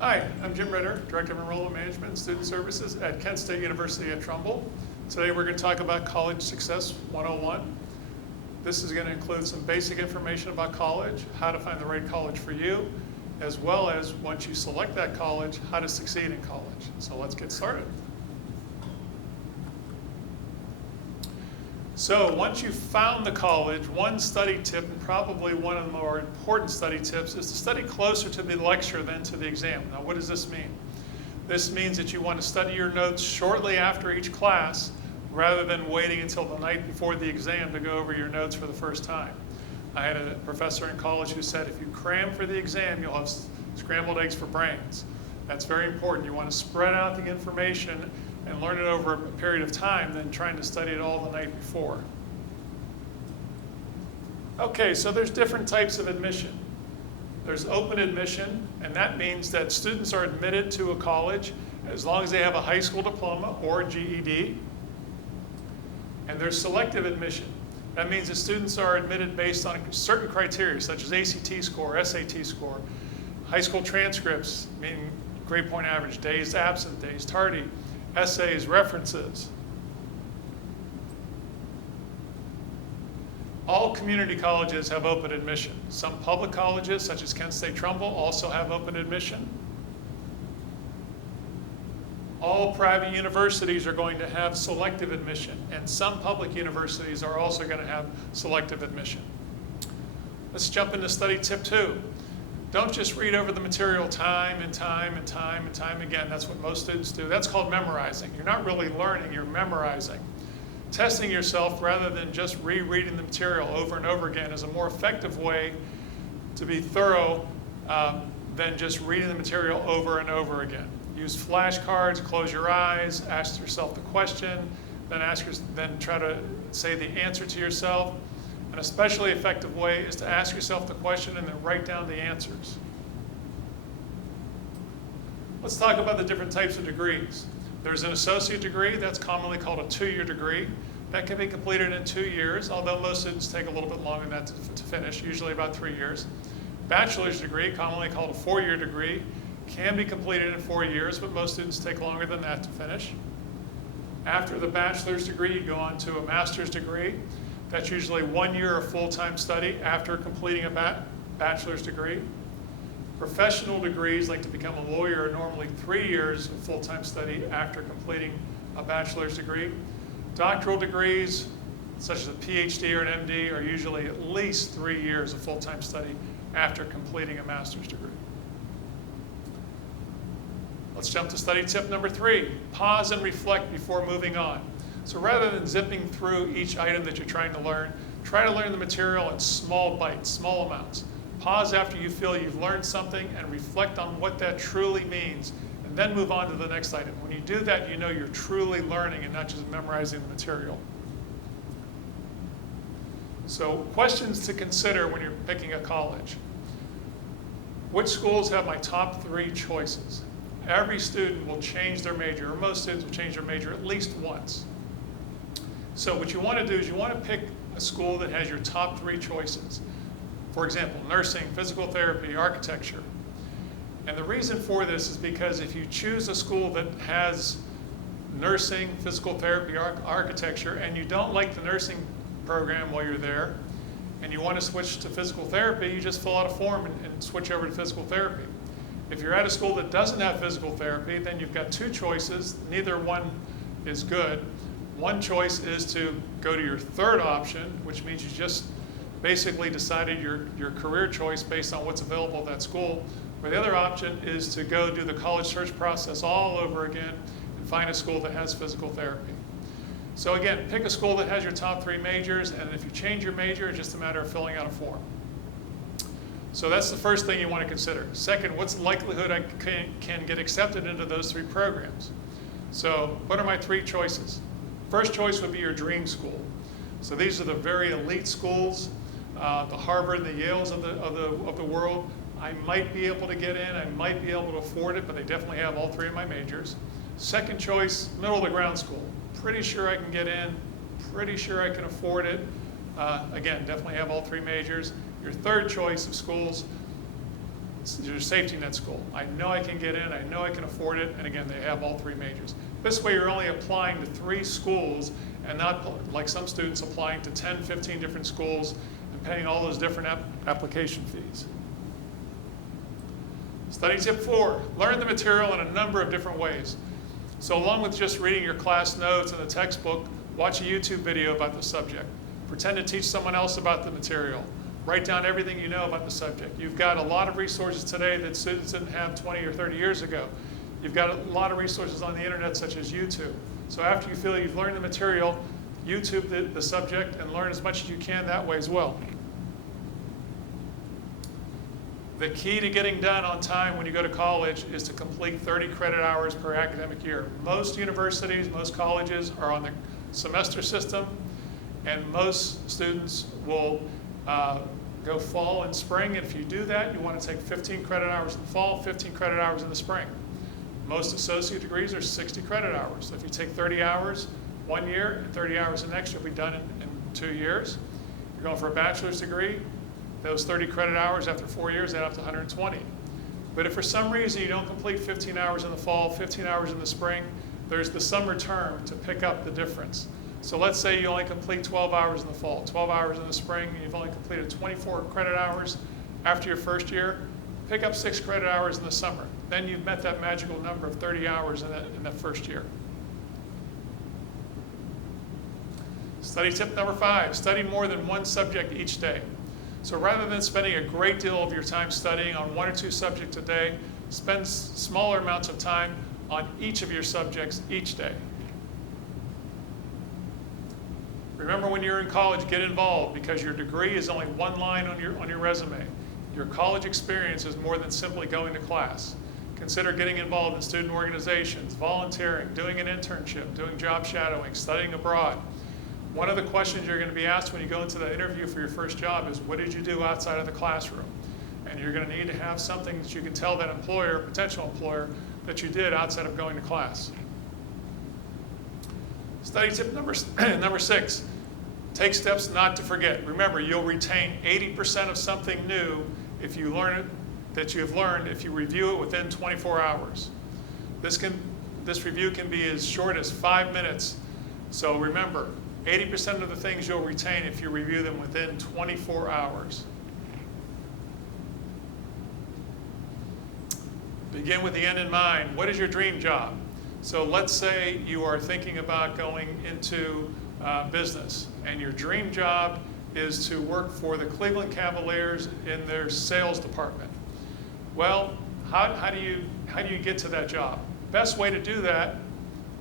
Hi, I'm Jim Ritter, Director of Enrollment Management and Student Services at Kent State University at Trumbull. Today we're going to talk about College Success 101. This is going to include some basic information about college, how to find the right college for you, as well as once you select that college, how to succeed in college. So let's get started. So once you've found the college, one study tip, and probably one of the more important study tips, is to study closer to the lecture than to the exam. Now what does this mean? This means that you want to study your notes shortly after each class rather than waiting until the night before the exam to go over your notes for the first time. I had a professor in college who said if you cram for the exam, you'll have scrambled eggs for brains. That's very important. You want to spread out the information and learn it over a period of time than trying to study it all the night before. Okay, so there's different types of admission. There's open admission, and that means that students are admitted to a college as long as they have a high school diploma or a GED. And there's selective admission. That means that students are admitted based on certain criteria, such as ACT score, SAT score, high school transcripts, meaning grade point average, days absent, days tardy, essays, references. All community colleges have open admission. Some public colleges, such as Kent State Trumbull, also have open admission. All private universities are going to have selective admission, and some public universities are also going to have selective admission. Let's jump into study tip 2. Don't just read over the material time and time and time and time again. That's what most students do. That's called memorizing. You're not really learning, you're memorizing. Testing yourself rather than just rereading the material over and over again is a more effective way to be thorough than just reading the material over and over again. Use flashcards, close your eyes, ask yourself the question, then try to say the answer to yourself. An especially effective way is to ask yourself the question and then write down the answers. Let's talk about the different types of degrees. There's an associate degree, that's commonly called a 2-year degree. That can be completed in 2 years, although most students take a little bit longer than that to finish, usually about 3 years. Bachelor's degree, commonly called a 4-year degree, can be completed in 4 years, but most students take longer than that to finish. After the bachelor's degree, you go on to a master's degree. That's usually 1 year of full-time study after completing a bachelor's degree. Professional degrees, like to become a lawyer, are normally 3 years of full-time study after completing a bachelor's degree. Doctoral degrees, such as a PhD or an MD, are usually at least 3 years of full-time study after completing a master's degree. Let's jump to study tip number 3. Pause and reflect before moving on. So rather than zipping through each item that you're trying to learn, try to learn the material in small bites, small amounts. Pause after you feel you've learned something and reflect on what that truly means, and then move on to the next item. When you do that, you know you're truly learning and not just memorizing the material. So questions to consider when you're picking a college. Which schools have my top 3 choices? Every student will change their major, or most students will change their major at least once. So what you want to do is you want to pick a school that has your top 3 choices. For example, nursing, physical therapy, architecture. And the reason for this is because if you choose a school that has nursing, physical therapy, architecture, and you don't like the nursing program while you're there, and you want to switch to physical therapy, you just fill out a form and switch over to physical therapy. If you're at a school that doesn't have physical therapy, then you've got 2 choices. Neither one is good. One choice is to go to your 3rd option, which means you just basically decided your career choice based on what's available at that school. Or the other option is to go do the college search process all over again and find a school that has physical therapy. So again, pick a school that has your top 3 majors, and if you change your major, it's just a matter of filling out a form. So that's the first thing you want to consider. Second, what's the likelihood I can get accepted into those 3 programs? So what are my 3 choices? First choice would be your dream school. So these are the very elite schools, the Harvard, the Yales of the world. I might be able to get in, I might be able to afford it, but they definitely have all 3 of my majors. Second choice, middle of the ground school. Pretty sure I can get in, pretty sure I can afford it. Again, definitely have all 3 majors. Your third choice of schools, your safety net school. I know I can get in, I know I can afford it, and again, they have all three majors. This way you're only applying to 3 schools and not like some students applying to 10, 15 different schools and paying all those different application fees. Study tip 4, learn the material in a number of different ways. So along with just reading your class notes and the textbook, watch a YouTube video about the subject. Pretend to teach someone else about the material. Write down everything you know about the subject. You've got a lot of resources today that students didn't have 20 or 30 years ago. You've got a lot of resources on the internet such as YouTube. So after you feel you've learned the material, YouTube the subject and learn as much as you can that way as well. The key to getting done on time when you go to college is to complete 30 credit hours per academic year. Most universities, most colleges are on the semester system, and most students will go fall and spring. If you do that, you want to take 15 credit hours in the fall, 15 credit hours in the spring. Most associate degrees are 60 credit hours. So if you take 30 hours 1 year and 30 hours the next, you'll be done in 2 years. You're going for a bachelor's degree, those 30 credit hours after 4 years add up to 120. But if for some reason you don't complete 15 hours in the fall, 15 hours in the spring, there's the summer term to pick up the difference. So let's say you only complete 12 hours in the fall, 12 hours in the spring, and you've only completed 24 credit hours after your first year, pick up 6 credit hours in the summer. Then you've met that magical number of 30 hours in that first year. Study tip number 5, study more than one subject each day. So rather than spending a great deal of your time studying on 1 or 2 subjects a day, spend smaller amounts of time on each of your subjects each day. Remember, when you're in college, get involved, because your degree is only one line on your resume. Your college experience is more than simply going to class. Consider getting involved in student organizations, volunteering, doing an internship, doing job shadowing, studying abroad. One of the questions you're going to be asked when you go into the interview for your first job is, what did you do outside of the classroom? And you're going to need to have something that you can tell that employer, potential employer, that you did outside of going to class. Study tip number 6, take steps not to forget. Remember, you'll retain 80% of something new if you learn it, that you have learned, if you review it within 24 hours. This review can be as short as 5 minutes. So remember, 80% of the things you'll retain if you review them within 24 hours. Begin with the end in mind. What is your dream job? So let's say you are thinking about going into business, and your dream job is to work for the Cleveland Cavaliers in their sales department. Well, how do you get to that job? Best way to do that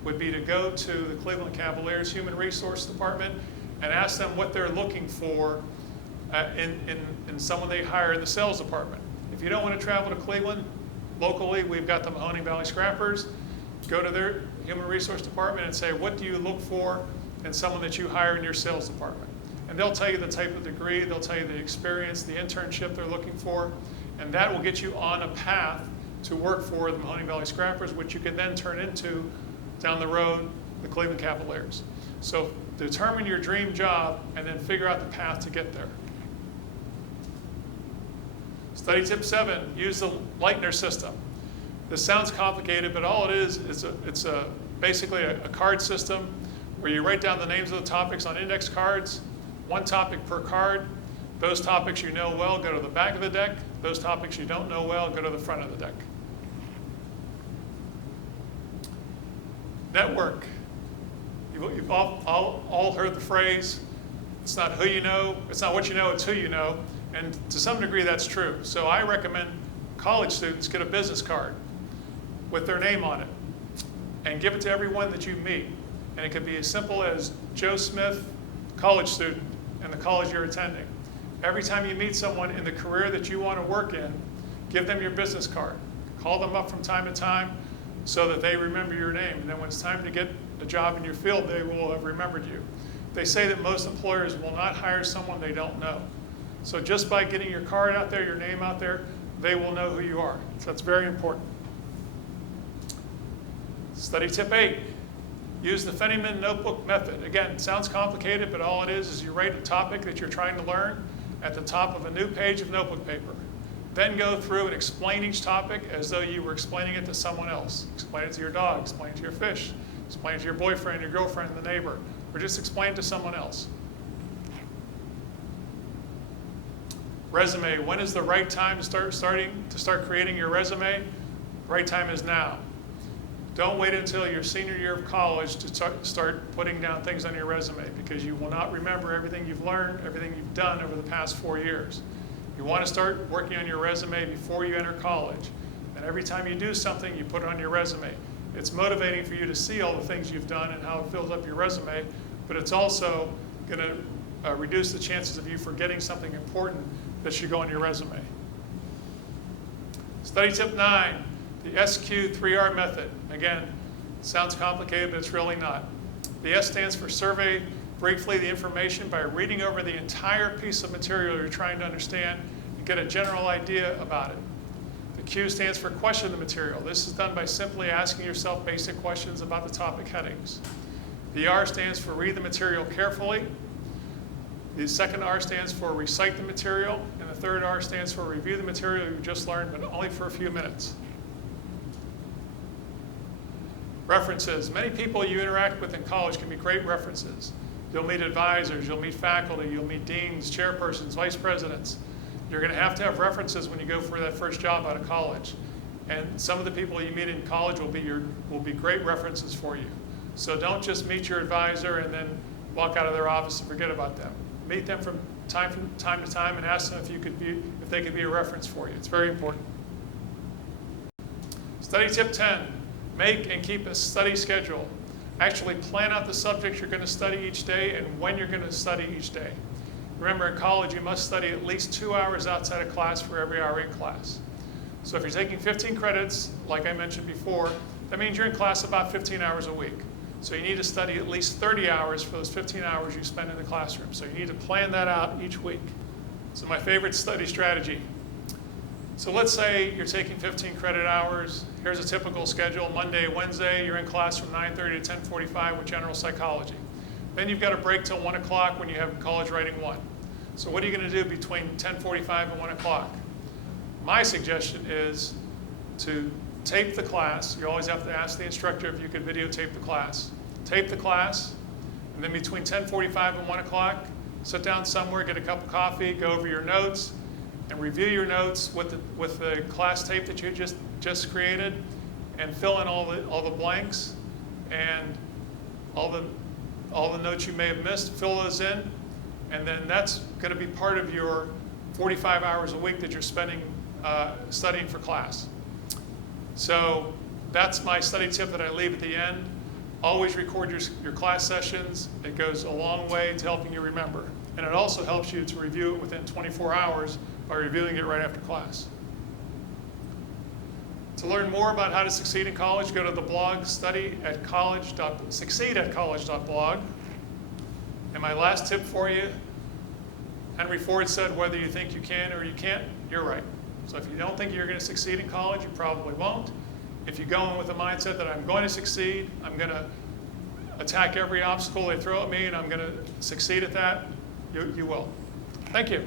would be to go to the Cleveland Cavaliers Human Resource Department and ask them what they're looking for in someone they hire in the sales department. If you don't want to travel to Cleveland, locally we've got the Mahoning Valley Scrappers. Go to their Human Resource Department and say, what do you look for in someone that you hire in your sales department? And they'll tell you the type of degree, they'll tell you the experience, the internship they're looking for, and that will get you on a path to work for the Mahoning Valley Scrappers, which you can then turn into, down the road, the Cleveland Cavaliers. So determine your dream job and then figure out the path to get there. Study tip 7, use the Lightner system. This sounds complicated, but all it is it's basically a card system where you write down the names of the topics on index cards, one topic per card. Those topics you know well, go to the back of the deck. Those topics you don't know well, go to the front of the deck. Network. You've all heard the phrase, it's not who you know, it's not what you know, it's who you know. And to some degree that's true. So I recommend college students get a business card with their name on it and give it to everyone that you meet. And it could be as simple as Joe Smith, college student, and the college you're attending. Every time you meet someone in the career that you want to work in, give them your business card. Call them up from time to time so that they remember your name. And then when it's time to get a job in your field, they will have remembered you. They say that most employers will not hire someone they don't know. So just by getting your card out there, your name out there, they will know who you are. So that's very important. Study tip 8, use the Fenniman notebook method. Again, it sounds complicated, but all it is you write a topic that you're trying to learn at the top of a new page of notebook paper. Then go through and explain each topic as though you were explaining it to someone else. Explain it to your dog, explain it to your fish, explain it to your boyfriend, your girlfriend, the neighbor, or just explain it to someone else. Resume. When is the right time to start creating your resume? The right time is now. Don't wait until your senior year of college to start putting down things on your resume, because you will not remember everything you've learned, everything you've done over the past 4 years. You want to start working on your resume before you enter college. And every time you do something, you put it on your resume. It's motivating for you to see all the things you've done and how it fills up your resume, but it's also going to reduce the chances of you forgetting something important that should go on your resume. Study tip 9, the SQ3R method. Again, sounds complicated, but it's really not. The S stands for survey briefly the information by reading over the entire piece of material you're trying to understand and get a general idea about it. The Q stands for question the material. This is done by simply asking yourself basic questions about the topic headings. The R stands for read the material carefully. The second R stands for recite the material, and the third R stands for review the material you just learned, but only for a few minutes. References. Many people you interact with in college can be great references. You'll meet advisors, you'll meet faculty, you'll meet deans, chairpersons, vice presidents. You're going to have references when you go for that first job out of college. And some of the people you meet in college will be great references for you. So don't just meet your advisor and then walk out of their office and forget about them. Meet them from time to time and ask them if they could be a reference for you. It's very important. Study tip 10, make and keep a study schedule. Actually plan out the subjects you're going to study each day and when you're going to study each day. Remember, in college, you must study at least 2 hours outside of class for every hour in class. So if you're taking 15 credits, like I mentioned before, that means you're in class about 15 hours a week. So you need to study at least 30 hours for those 15 hours you spend in the classroom. So you need to plan that out each week. So my favorite study strategy. So let's say you're taking 15 credit hours. Here's a typical schedule. Monday, Wednesday, you're in class from 9:30 to 10:45 with general psychology. Then you've got a break till 1 o'clock when you have college writing 1. So what are you going to do between 10:45 and 1 o'clock? My suggestion is to tape the class. You always have to ask the instructor if you could videotape the class. Tape the class, and then between 10:45 and 1 o'clock, sit down somewhere, get a cup of coffee, go over your notes, and review your notes with the class tape that you just created, and fill in all the blanks and all the notes you may have missed. Fill those in, and then that's going to be part of your 45 hours a week that you're spending studying for class. So that's my study tip that I leave at the end. Always record your class sessions. It goes a long way to helping you remember. And it also helps you to review it within 24 hours by reviewing it right after class. To learn more about how to succeed in college, go to the blog succeedatcollege.blog. And my last tip for you, Henry Ford said, whether you think you can or you can't, you're right. So if you don't think you're going to succeed in college, you probably won't. If you go in with the mindset that I'm going to succeed, I'm going to attack every obstacle they throw at me, and I'm going to succeed at that, you will. Thank you.